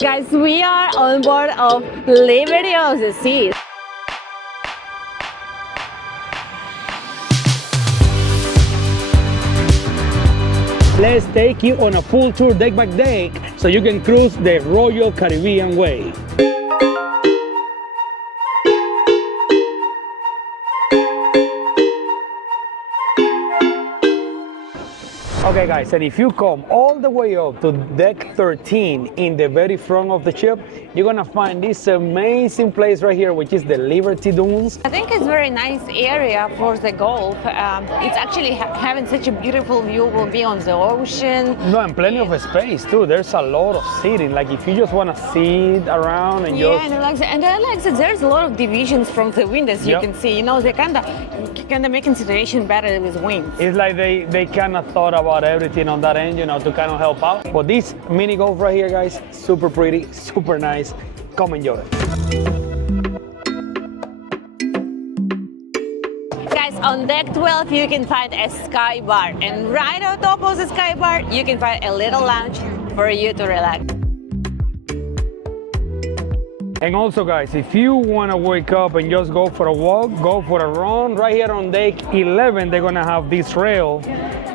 Guys, we are on board of Liberty of the Seas. Let's take you on a full tour deck by deck so you can cruise the Royal Caribbean way. Okay guys, and if you come all the way up to deck 13 in the very front of the ship, you're gonna find this amazing place right here, which is the Liberty Dunes. I think it's a very nice area for the golf. It's actually having such a beautiful view, will be on the ocean. No, and plenty of space too. There's a lot of seating. Like if you just wanna sit around and just... And I like that there's a lot of divisions from the windows. You can see, you know, they kind of making situation better with wings. It's like they kind of thought about everything on that end, you know, to kind of help out. But this mini golf right here, guys, super pretty, super nice. Come enjoy it. Guys, on deck 12 you can find a sky bar, and right on top of the sky bar you can find a little lounge for you to relax. And also guys, if you want to wake up and just go for a walk, go for a run, right here on deck 11 they're gonna have this trail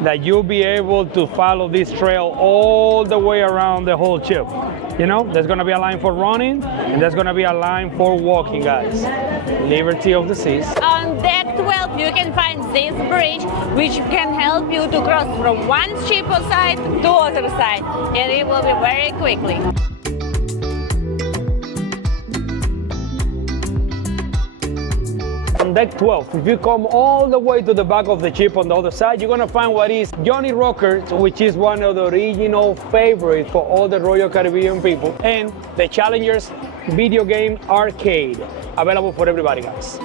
that you'll be able to follow this trail all the way around the whole ship. You know, there's gonna be a line for running and there's gonna be a line for walking, guys. Liberty of the Seas. On deck 12 you can find this bridge which can help you to cross from one ship side to other side, and it will be very quickly. On deck 12, if you come all the way to the back of the ship on the other side, you're gonna find what is Johnny Rockers, which is one of the original favorites for all the Royal Caribbean people, and the Challengers video game arcade, available for everybody, guys.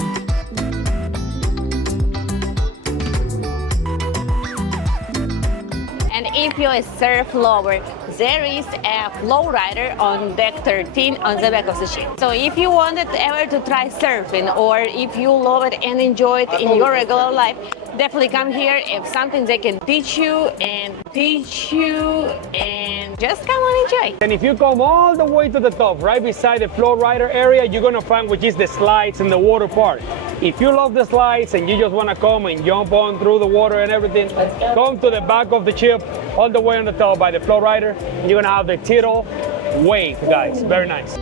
And if you're a surf lover, there is a flow rider on deck 13 on the back of the ship. So if you wanted ever to try surfing, or if you love it and enjoy it in your regular life, definitely come here. If something they can teach you and just come and enjoy. And if you come all the way to the top, right beside the flow rider area, you're gonna find which is the slides and the water park. If you love the slides and you just wanna come and jump on through the water and everything, come to the back of the ship, all the way on the top by the flow rider. You're gonna have the Tidal wave, guys. Very nice.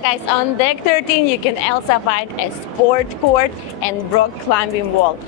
Guys, on deck 13 you can also find a sport court and rock climbing wall.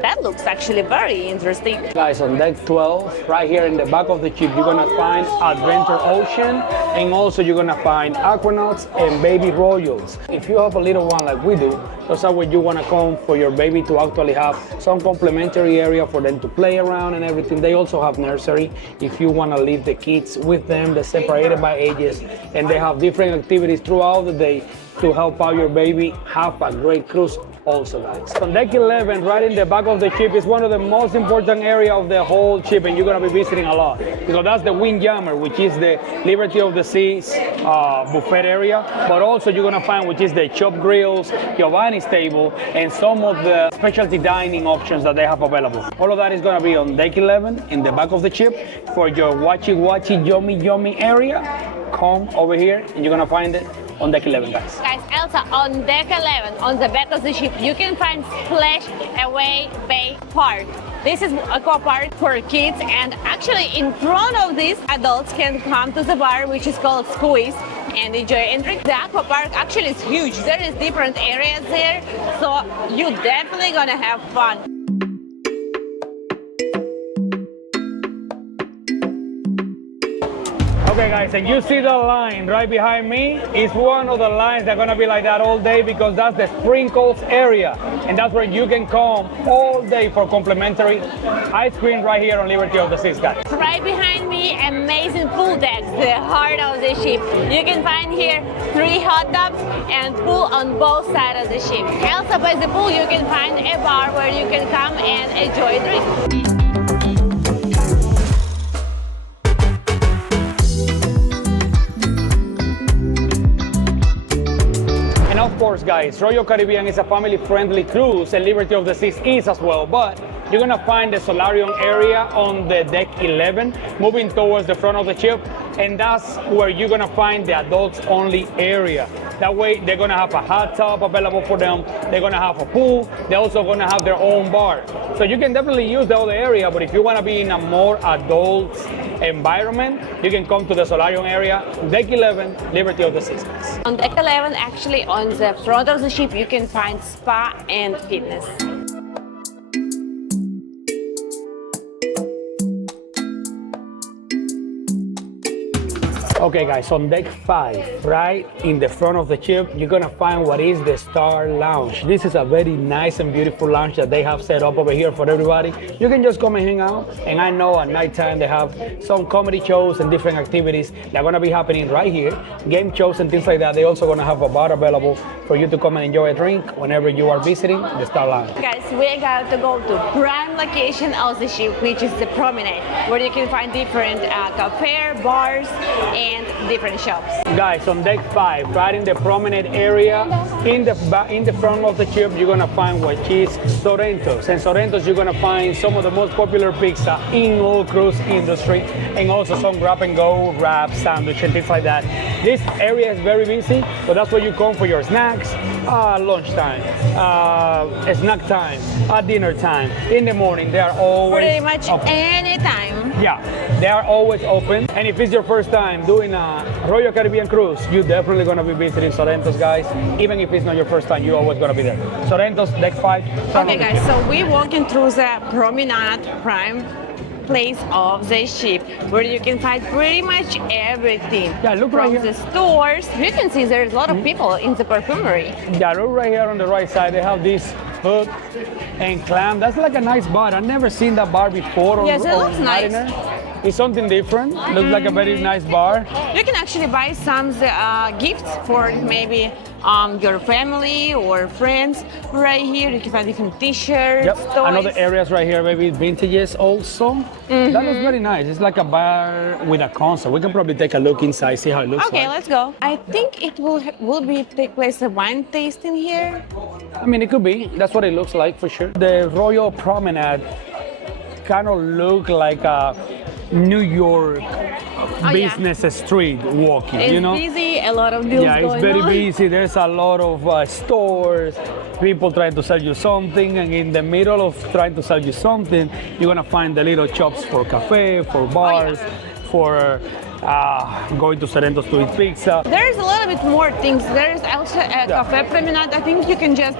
That looks actually very interesting. Guys, on deck 12, right here in the back of the ship, you're gonna find Adventure Ocean, and also you're gonna find Aquanauts and Baby Royals. If you have a little one like we do, that's where you wanna come for your baby to actually have some complimentary area for them to play around and everything. They also have nursery if you wanna leave the kids with them. They're separated by ages, and they have different activities throughout the day to help out your baby have a great cruise also, guys. On deck 11, right in the back of the ship, is one of the most important areas of the whole ship, and you're gonna be visiting a lot, because that's the Windjammer, which is the Liberty of the Seas buffet area, but also you're gonna find which is the Chop Grills, Giovanni's table, and some of the specialty dining options that they have available. All of that is gonna be on deck 11 in the back of the ship for your watchy, yummy area. Come over here and you're gonna find it on deck 11, guys. Guys, Elsa, on deck 11, on the back of the ship, you can find Splash Away Bay Park. This is aqua park for kids, and actually in front of this, adults can come to the bar, which is called Squeeze, and enjoy and drink. The aqua park actually is huge. There is different areas there, so you're definitely gonna have fun. Okay guys, and you see the line right behind me? It's one of the lines that are gonna be like that all day, because that's the sprinkles area, and that's where you can come all day for complimentary ice cream right here on Liberty of the Seas, guys. Right behind me, amazing pool decks, the heart of the ship. You can find here 3 hot tubs and pool on both sides of the ship. Also by the pool you can find a bar where you can come and enjoy a drink. Of course, guys, Royal Caribbean is a family-friendly cruise, and Liberty of the Seas is as well, but you're gonna find the solarium area on the deck 11, moving towards the front of the ship, and that's where you're gonna find the adults only area. That way, they're gonna have a hot tub available for them. They're gonna have a pool. They're also gonna have their own bar. So you can definitely use the other area, but if you wanna be in a more adult environment, you can come to the solarium area, deck 11, Liberty of the Seas. On deck 11, actually on the front of the ship, you can find spa and fitness. Okay guys, on deck 5, right in the front of the ship, you're gonna find what is the Star Lounge. This is a very nice and beautiful lounge that they have set up over here for everybody. You can just come and hang out, and I know at nighttime they have some comedy shows and different activities that are gonna be happening right here, game shows and things like that. They're also gonna have a bar available for you to come and enjoy a drink whenever you are visiting the Star Lounge. Guys, we're going to go to prime location of the ship, which is the Promenade, where you can find different cafe, bars, and different shops. Guys, on deck 5, right in the Promenade area, in the front of the ship, you're gonna find what is Sorrento's. And Sorrento's, you're gonna find some of the most popular pizza in all cruise industry, and also some grab and go wrap, sandwich, and things like that. This area is very busy, but that's where you come for your snacks, lunchtime, snack time, dinner time, in the morning. They are always Pretty much open. anytime. Yeah, they are always open. And if it's your first time doing a Royal Caribbean cruise, you're definitely gonna be visiting Sorrento's, guys. Even if it's not your first time, you're always gonna be there. Sorrento's, deck 5. Okay guys, so we're walking through the Promenade prime place of the ship, where you can find pretty much everything. Yeah, look right from here. the stores. You can see there's a lot of people in the perfumery. Yeah, look right here on the right side, they have this hook and clam. That's like a nice bar. I've never seen that bar before. Yes, it looks nice. Mariner. It's something different. Looks like a very nice bar. You can actually buy some gifts for maybe your family or friends. Right here, you can find different t-shirts, Yep. toys. Another areas right here, maybe vintages also. That looks very nice. It's like a bar with a concert. We can probably take a look inside, see how it looks Okay, like. let's go. I think it will take place a wine tasting here. I mean, it could be. That's what it looks like for sure. The Royal Promenade kind of look like a New York business street walking, It's you know? busy, a lot of deals Yeah, it's going very on. busy. There's a lot of stores, people trying to sell you something, and in the middle of trying to sell you something, you're gonna find the little shops for cafe, for bars, for going to Sorrento's to eat pizza. There's a little bit more things. There's also a cafe promenade. I think you can just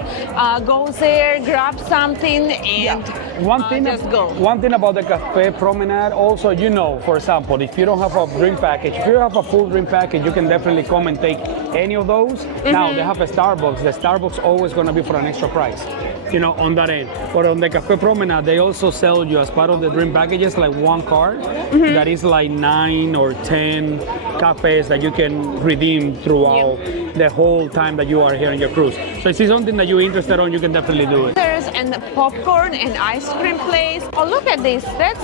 go there, grab something, and just go. One thing about the cafe promenade, also, you know, for example, if you don't have a drink package, if you have a full drink package, you can definitely come and take any of those. Now they have a Starbucks. The Starbucks always going to be for an extra price, you know, on that end. But on the cafe promenade, they also sell you as part of the drink packages like one card that is like 9 or 10 cafes that you can redeem throughout the whole time that you are here on your cruise. So if it's something that you're interested in, you can definitely do it. There's a popcorn and ice cream place. Oh, look at this. That's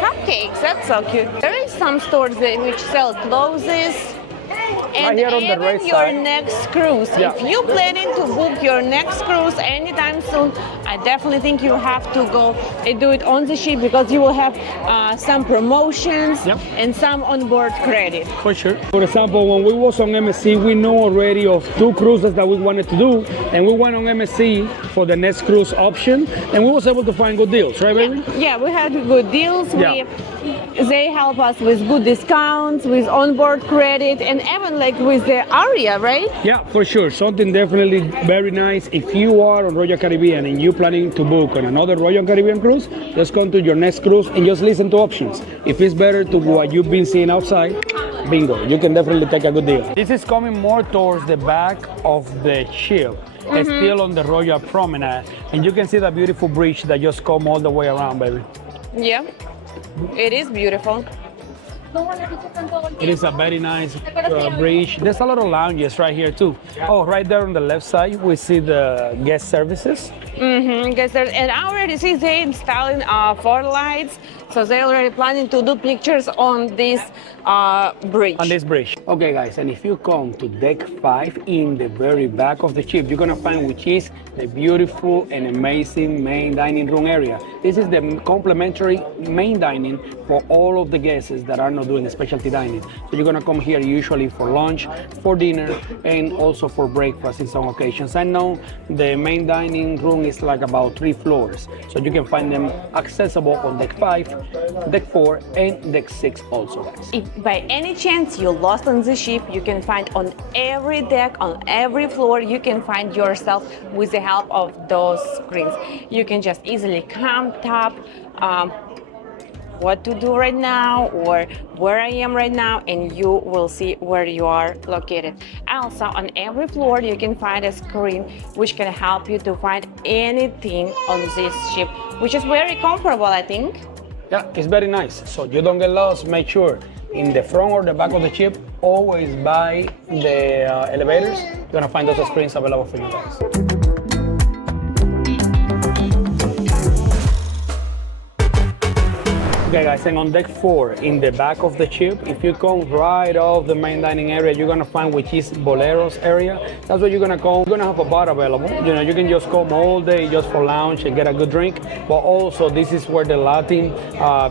cupcakes. That's so cute. There is some stores which sell clothes. And here on the even right your side. next cruise. Yeah. If you're planning to book your next cruise anytime soon, I definitely think you have to go and do it on the ship, because you will have some promotions and some onboard credit. For sure. For example, when we was on MSC, we know already of 2 cruises that we wanted to do, and we went on MSC for the next cruise option, and we was able to find good deals, right, baby? Yeah, we had good deals. Yeah. They help us with good discounts, with onboard credit, and even like with the area, right? Yeah, for sure. Something definitely very nice. If you are on Royal Caribbean and you're planning to book on another Royal Caribbean cruise, just come to your next cruise and just listen to options. If it's better to what you've been seeing outside, bingo, you can definitely take a good deal. This is coming more towards the back of the ship. It's still on the Royal Promenade, and you can see the beautiful bridge that just come all the way around, baby. Yeah, it is beautiful. It is a very nice bridge. There's a lot of lounges right here too. Oh, right there on the left side, we see the guest services. Because and I already see they installing fog lights, so they're already planning to do pictures on this bridge. On this bridge. Okay, guys, and if you come to deck 5 in the very back of the ship, you're gonna find which is the beautiful and amazing main dining room area. This is the complimentary main dining for all of the guests that are not doing specialty dining. So you're gonna come here usually for lunch, for dinner, and also for breakfast in some occasions. I know the main dining room is like about 3 floors, so you can find them accessible on deck 5, deck 4, and deck 6 also, guys. If by any chance you lost on the ship, you can find on every deck, on every floor, you can find yourself with the help of those screens. You can just easily come, tap what to do right now or where I am right now, and you will see where you are located. Also, on every floor you can find a screen which can help you to find anything on this ship, which is very comfortable, I think. Yeah, it's very nice. So you don't get lost. Make sure in the front or the back of the ship, always by the elevators, you're gonna find those screens available for you guys. Okay guys, and on deck 4, in the back of the ship, if you come right off the main dining area, you're gonna find which is Boleros area. That's where you're gonna come. You're gonna have a bar available. You know, you can just come all day just for lounge and get a good drink. But also, this is where the Latin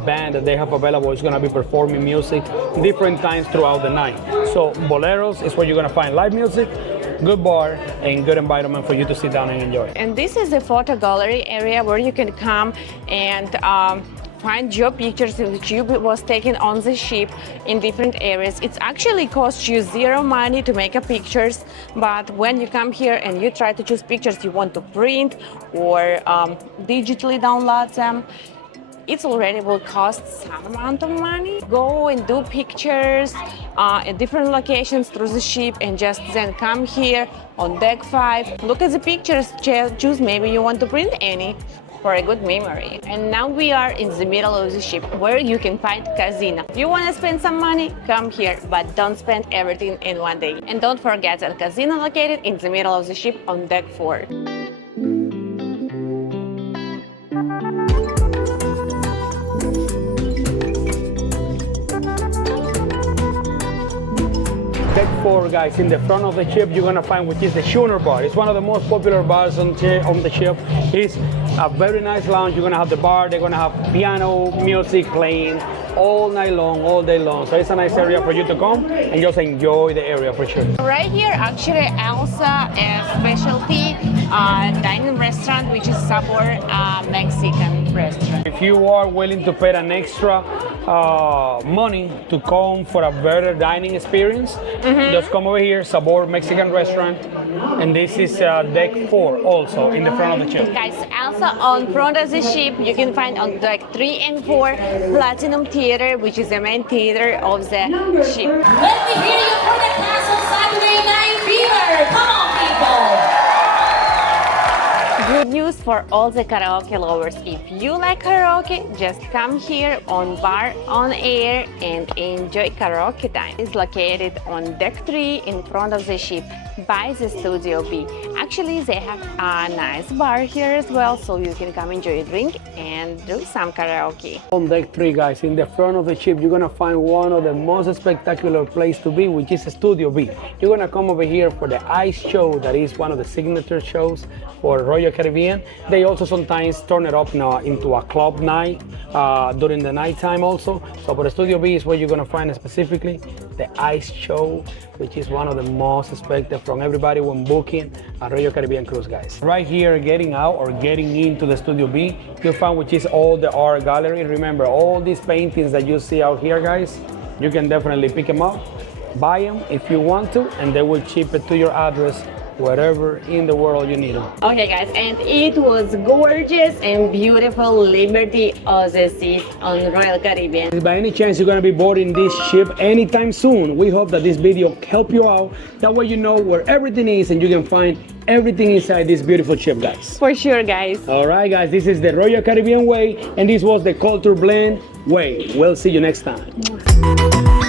band that they have available is gonna be performing music different times throughout the night. So Boleros is where you're gonna find live music, good bar, and good environment for you to sit down and enjoy. And this is the photo gallery area where you can come and find your pictures which you was taken on the ship in different areas. It's actually costs you zero money to make a pictures, but when you come here and you try to choose pictures you want to print or digitally download them, it already will cost some amount of money. Go and do pictures at different locations through the ship and just then come here on deck 5, look at the pictures, choose maybe you want to print any for a good memory. And now we are in the middle of the ship where you can find casino. If you want to spend some money, come here, but don't spend everything in one day. And don't forget that casino located in the middle of the ship on deck 4. Deck 4, guys, in the front of the ship, you're gonna find which is the Schooner Bar. It's one of the most popular bars on the ship. It's a very nice lounge. You're gonna have the bar, they're gonna have piano music playing all night long, all day long. So it's a nice area for you to come and just enjoy the area for sure. Right here, actually, Elsa a specialty dining restaurant, which is Sabor Mexican restaurant. If you are willing to pay an extra money to come for a better dining experience, just come over here, Sabor Mexican restaurant, and this is deck 4 also in the front of the ship. Guys, also on front of the ship, you can find on deck 3 and 4 Platinum Theater, which is the main theater of the ship. Let me hear you for the class on Saturday Night Fever. Come on, people. Good news for all the karaoke lovers. If you like karaoke, just come here on Bar on Air and enjoy karaoke time. It's located on deck 3 in front of the ship by the Studio B. Actually, they have a nice bar here as well, so you can come enjoy a drink and do some karaoke. On deck 3, guys, in the front of the ship, you're gonna find one of the most spectacular places to be, which is Studio B. You're gonna come over here for the ice show, that is one of the signature shows for Royal Caribbean. They also sometimes turn it up now into a club night during the nighttime also. So for the Studio B is where you're gonna find specifically the ice show, which is one of the most expected from everybody when booking a Royal Caribbean cruise, guys. Right here, getting out or getting into the Studio B, you'll find which is all the art gallery. Remember, all these paintings that you see out here, guys, you can definitely pick them up, buy them if you want to, and they will ship it to your address wherever in the world you need them. Okay guys, and it was gorgeous and beautiful Liberty of the Seas on Royal Caribbean. If by any chance you're gonna be boarding this ship anytime soon, we hope that this video helped you out. That way you know where everything is and you can find everything inside this beautiful ship, guys. For sure, guys. All right, guys, this is the Royal Caribbean way, and this was the Culture Blend way. We'll see you next time.